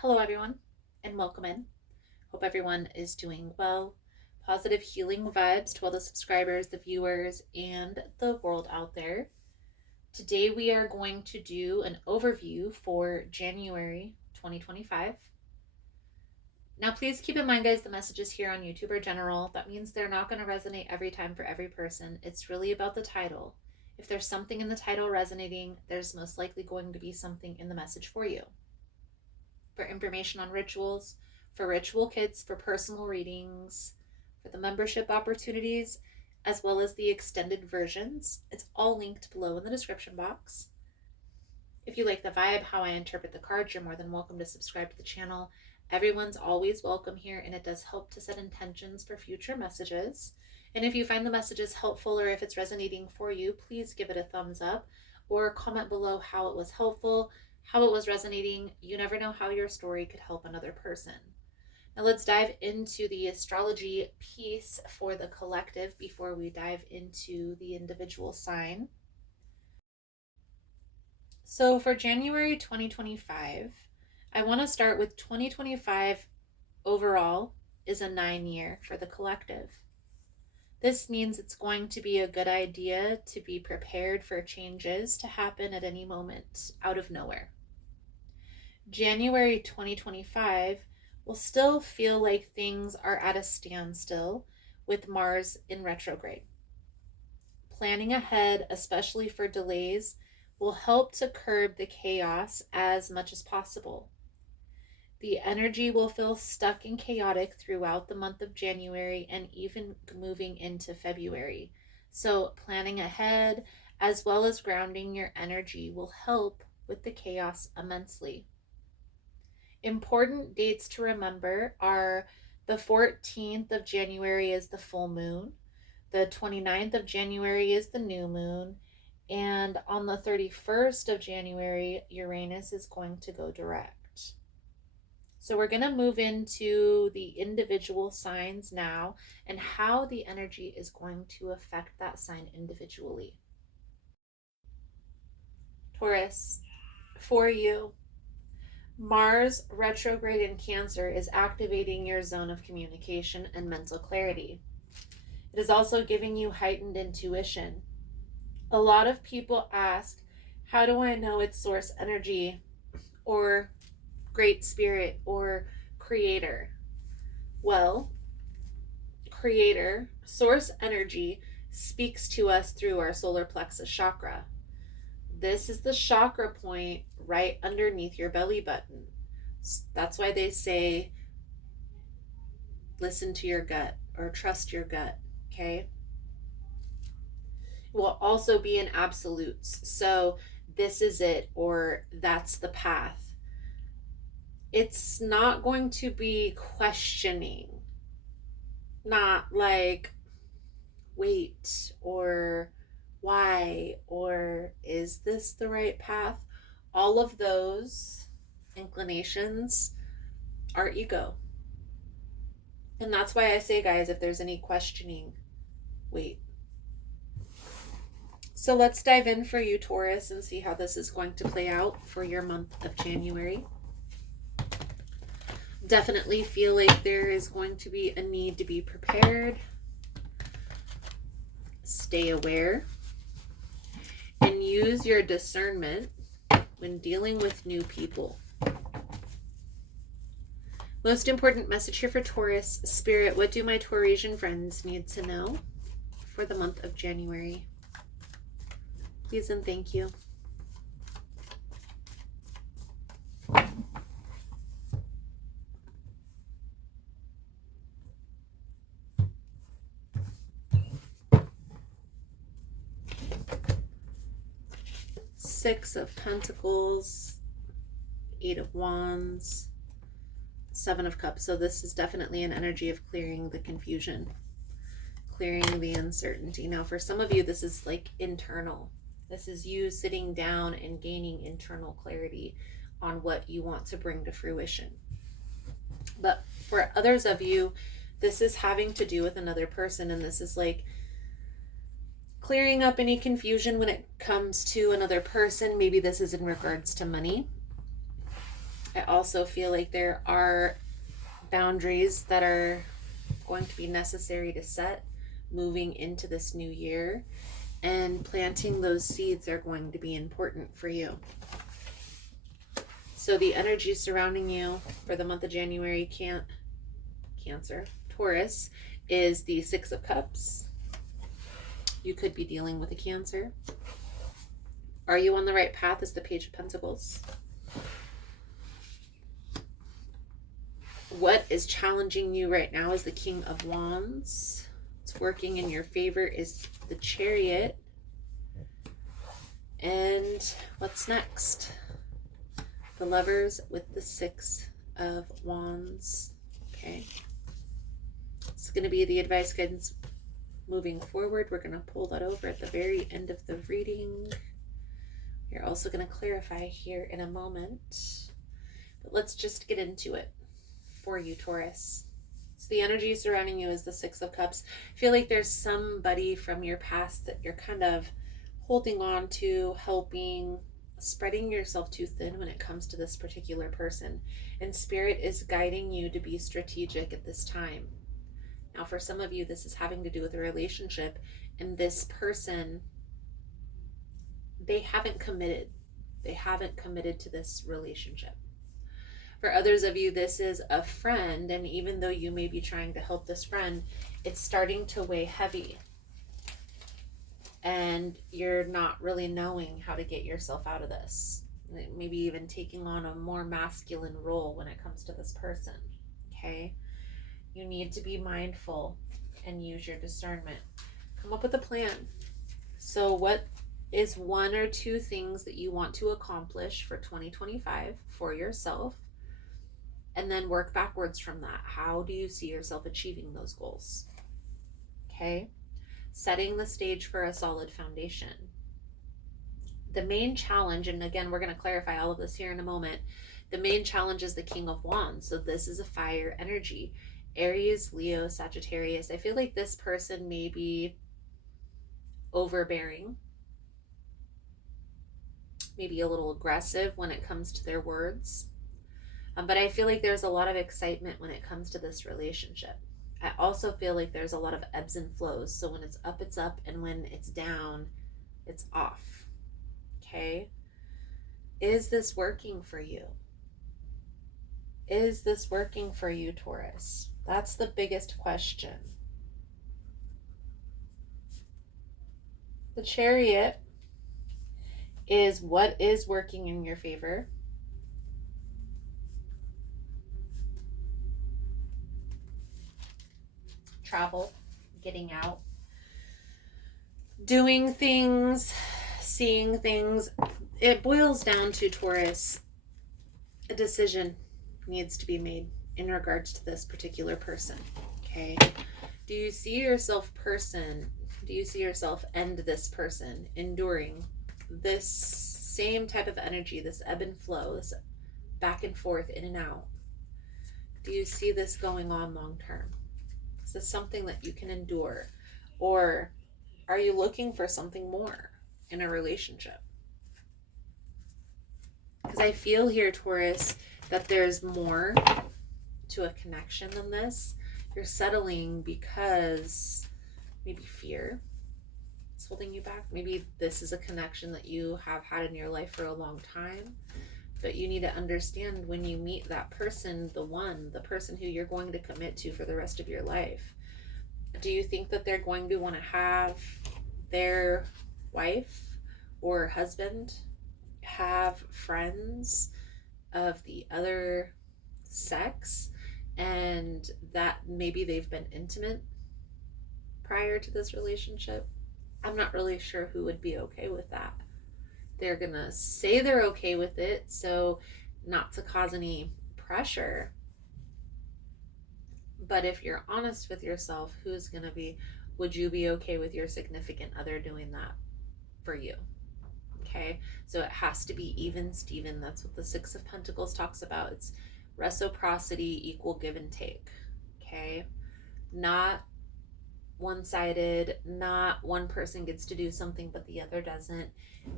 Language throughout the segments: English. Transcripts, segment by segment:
Hello, everyone, and welcome in. Hope everyone is doing well. Positive healing vibes to all the subscribers, the viewers, and the world out there. Today, we are going to do an overview for January 2025. Now, please keep in mind, guys, the messages here on YouTube are general. That means they're not going to resonate every time for every person. It's really about the title. If there's something in the title resonating, there's most likely going to be something in the message for you. For information on rituals, for ritual kits, for personal readings, for the membership opportunities, as well as the extended versions, it's all linked below in the description box. If you like the vibe, how I interpret the cards, you're more than welcome to subscribe to the channel. Everyone's always welcome here, and it does help to set intentions for future messages. And if you find the messages helpful or if it's resonating for you, please give it a thumbs up or comment below how it was helpful, how it was resonating. You never know how your story could help another person. Now let's dive into the astrology piece for the collective before we dive into the individual sign. So for January 2025, I want to start with 2025 overall is a 9-year for the collective. This means it's going to be a good idea to be prepared for changes to happen at any moment out of nowhere. January 2025 will still feel like things are at a standstill with Mars in retrograde. Planning ahead, especially for delays, will help to curb the chaos as much as possible. The energy will feel stuck and chaotic throughout the month of January and even moving into February. So planning ahead as well as grounding your energy will help with the chaos immensely. Important dates to remember are the 14th of January is the full moon, the 29th of January is the new moon, and on the 31st of January, Uranus is going to go direct. So we're going to move into the individual signs now and how the energy is going to affect that sign individually. Taurus, for you, Mars retrograde in Cancer is activating your zone of communication and mental clarity. It is also giving you heightened intuition. A lot of people ask, how do I know it's source energy or great spirit or creator? Well, creator, source energy, speaks to us through our solar plexus chakra. This is the chakra point right underneath your belly button. That's why they say listen to your gut or trust your gut, okay? It will also be in absolutes. So this is it or that's the path. It's not going to be questioning, not like wait or why or is this the right path? All of those inclinations are ego. And that's why I say, guys, if there's any questioning, wait. So let's dive in for you, Taurus, and see how this is going to play out for your month of January. Definitely feel like there is going to be a need to be prepared. Stay aware. And use your discernment when dealing with new people. Most important message here for Taurus, Spirit, what do my Taurasian friends need to know for the month of January? Please and thank you. Six of Pentacles, Eight of Wands, Seven of Cups. So this is definitely an energy of clearing the confusion, clearing the uncertainty. Now, for some of you, this is like internal. This is you sitting down and gaining internal clarity on what you want to bring to fruition. But for others of you, this is having to do with another person, and this is like clearing up any confusion when it comes to another person. Maybe this is in regards to money. I also feel like there are boundaries that are going to be necessary to set moving into this new year, and planting those seeds are going to be important for you. So the energy surrounding you for the month of January, Cancer, Taurus, is the Six of Cups. You could be dealing with a Cancer. Are you on the right path? Is the Page of Pentacles. What is challenging you right now is the King of Wands. What's working in your favor is the Chariot. And what's next? The Lovers with the Six of Wands. Okay. It's going to be the advice guidance moving forward. We're going to pull that over at the very end of the reading. We're also going to clarify here in a moment. But let's just get into it for you, Taurus. So the energy surrounding you is the Six of Cups. I feel like there's somebody from your past that you're kind of holding on to, helping, spreading yourself too thin when it comes to this particular person. And Spirit is guiding you to be strategic at this time. Now, for some of you, this is having to do with a relationship, and this person, they haven't committed. They haven't committed to this relationship. For others of you, this is a friend, and even though you may be trying to help this friend, it's starting to weigh heavy. And you're not really knowing how to get yourself out of this. Maybe even taking on a more masculine role when it comes to this person, okay? You need to be mindful and use your discernment. Come up with a plan. So what is one or two things that you want to accomplish for 2025 for yourself? And then work backwards from that. How do you see yourself achieving those goals? Okay? Setting the stage for a solid foundation. The main challenge, and again, we're going to clarify all of this here in a moment. The main challenge is the King of Wands. So this is a fire energy. Aries, Leo, Sagittarius. I feel like this person may be overbearing, maybe a little aggressive when it comes to their words. But I feel like there's a lot of excitement when it comes to this relationship. I also feel like there's a lot of ebbs and flows. So when it's up, and when it's down, it's off. Okay? Is this working for you? Is this working for you, Taurus? That's the biggest question. The Chariot is what is working in your favor. Travel, getting out, doing things, seeing things. It boils down to, Taurus, a decision needs to be made in regards to this particular person. Okay? Do you see yourself and this person enduring this same type of energy, this ebb and flow, this back and forth, in and out? Do you see this going on long term? Is this something that you can endure? Or are you looking for something more in a relationship? Because I feel here, Taurus, that there's more to a connection than this. You're settling because maybe fear is holding you back. Maybe this is a connection that you have had in your life for a long time. But you need to understand, when you meet that person, the person who you're going to commit to for the rest of your life, do you think that they're going to want to have their wife or husband have friends of the other sex, and that maybe they've been intimate prior to this relationship? I'm not really sure who would be okay with that. They're gonna say they're okay with it, so not to cause any pressure. But if you're honest with yourself, would you be okay with your significant other doing that for you? Okay, so it has to be even Steven. That's what the Six of Pentacles talks about. It's reciprocity, equal give and take. Okay, not one-sided, not one person gets to do something but the other doesn't.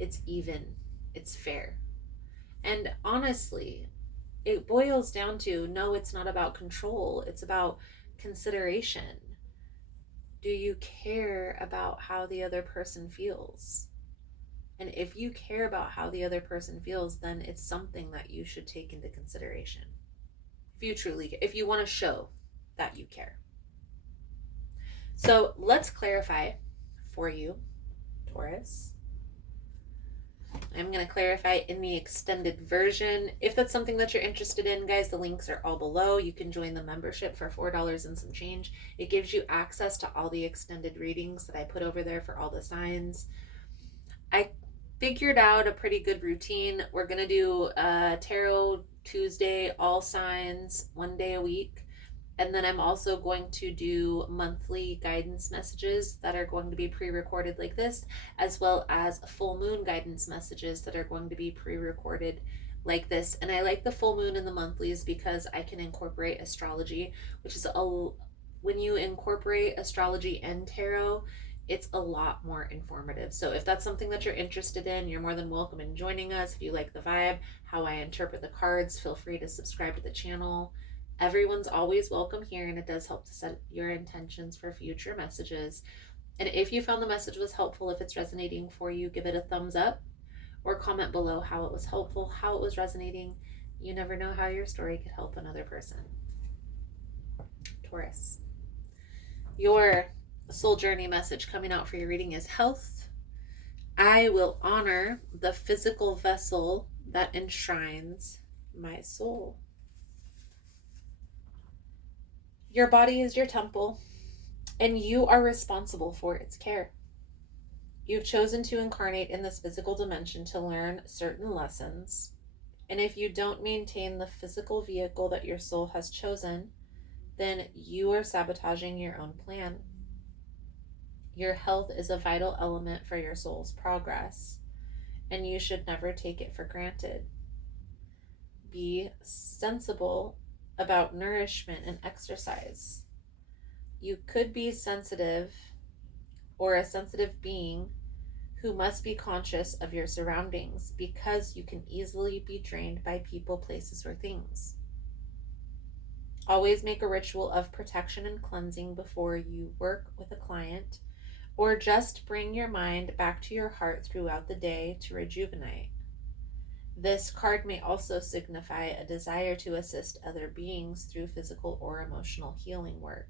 It's even, it's fair. And honestly, it boils down to, no, it's not about control. It's about consideration. Do you care about how the other person feels? And if you care about how the other person feels, then it's something that you should take into consideration. If you truly care, if you want to show that you care. So let's clarify for you, Taurus. I'm going to clarify in the extended version. If that's something that you're interested in, guys, the links are all below. You can join the membership for $4 and some change. It gives you access to all the extended readings that I put over there for all the signs. I figured out a pretty good routine. We're going to do Tarot Tuesday, all signs, 1 day a week. And then I'm also going to do monthly guidance messages that are going to be pre-recorded like this, as well as full moon guidance messages that are going to be pre-recorded like this. And I like the full moon and the monthlies because I can incorporate astrology, which is when you incorporate astrology and tarot, it's a lot more informative. So if that's something that you're interested in, you're more than welcome in joining us. If you like the vibe, how I interpret the cards, feel free to subscribe to the channel. Everyone's always welcome here, and it does help to set your intentions for future messages. And if you found the message was helpful, if it's resonating for you, give it a thumbs up or comment below how it was helpful, how it was resonating. You never know how your story could help another person. Taurus, your soul journey message coming out for your reading is health. I will honor the physical vessel that enshrines my soul. Your body is your temple, and you are responsible for its care. You've chosen to incarnate in this physical dimension to learn certain lessons. And if you don't maintain the physical vehicle that your soul has chosen, then you are sabotaging your own plan. Your health is a vital element for your soul's progress, and you should never take it for granted. Be sensible about nourishment and exercise. You could be sensitive or a sensitive being who must be conscious of your surroundings because you can easily be drained by people, places, or things. Always make a ritual of protection and cleansing before you work with a client, or just bring your mind back to your heart throughout the day to rejuvenate. This card may also signify a desire to assist other beings through physical or emotional healing work.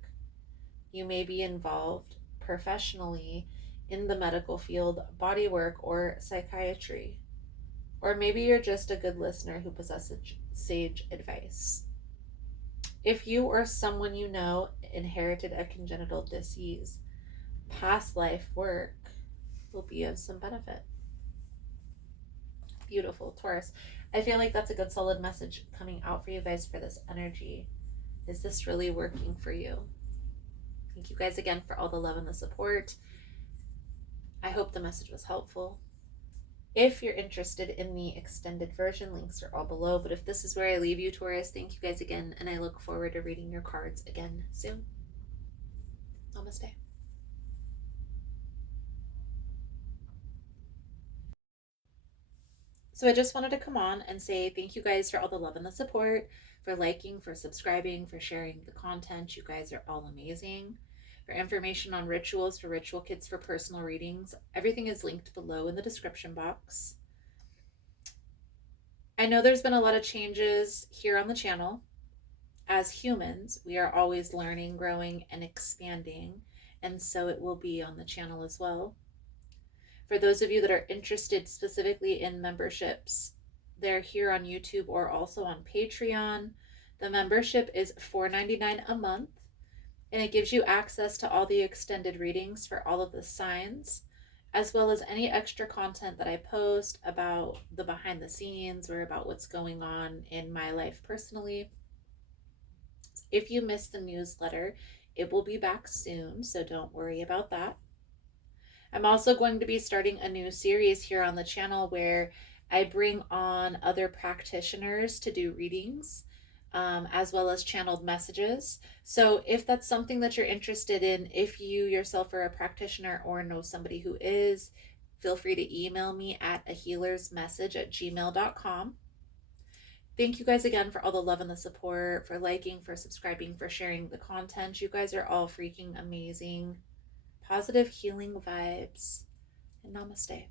You may be involved professionally in the medical field, body work, or psychiatry. Or maybe you're just a good listener who possesses sage advice. If you or someone you know inherited a congenital disease, past life work will be of some benefit. Beautiful, Taurus. I feel like that's a good solid message coming out for you guys for this energy. Is this really working for you? Thank you guys again for all the love and the support. I hope the message was helpful. If you're interested in the extended version, links are all below. But if this is where I leave you, Taurus, thank you guys again, and I look forward to reading your cards again soon. Namaste. So I just wanted to come on and say thank you guys for all the love and the support, for liking, for subscribing, for sharing the content. You guys are all amazing. For information on rituals, for ritual kits, for personal readings, everything is linked below in the description box. I know there's been a lot of changes here on the channel. As humans, we are always learning, growing, and expanding, and so it will be on the channel as well. For those of you that are interested specifically in memberships, they're here on YouTube or also on Patreon. The membership is $4.99 a month, and it gives you access to all the extended readings for all of the signs, as well as any extra content that I post about the behind the scenes or about what's going on in my life personally. If you missed the newsletter, it will be back soon, so don't worry about that. I'm also going to be starting a new series here on the channel where I bring on other practitioners to do readings, as well as channeled messages. So if that's something that you're interested in, if you yourself are a practitioner or know somebody who is, feel free to email me at ahealersmessage@gmail.com. Thank you guys again for all the love and the support, for liking, for subscribing, for sharing the content. You guys are all freaking amazing. Positive healing vibes. And namaste.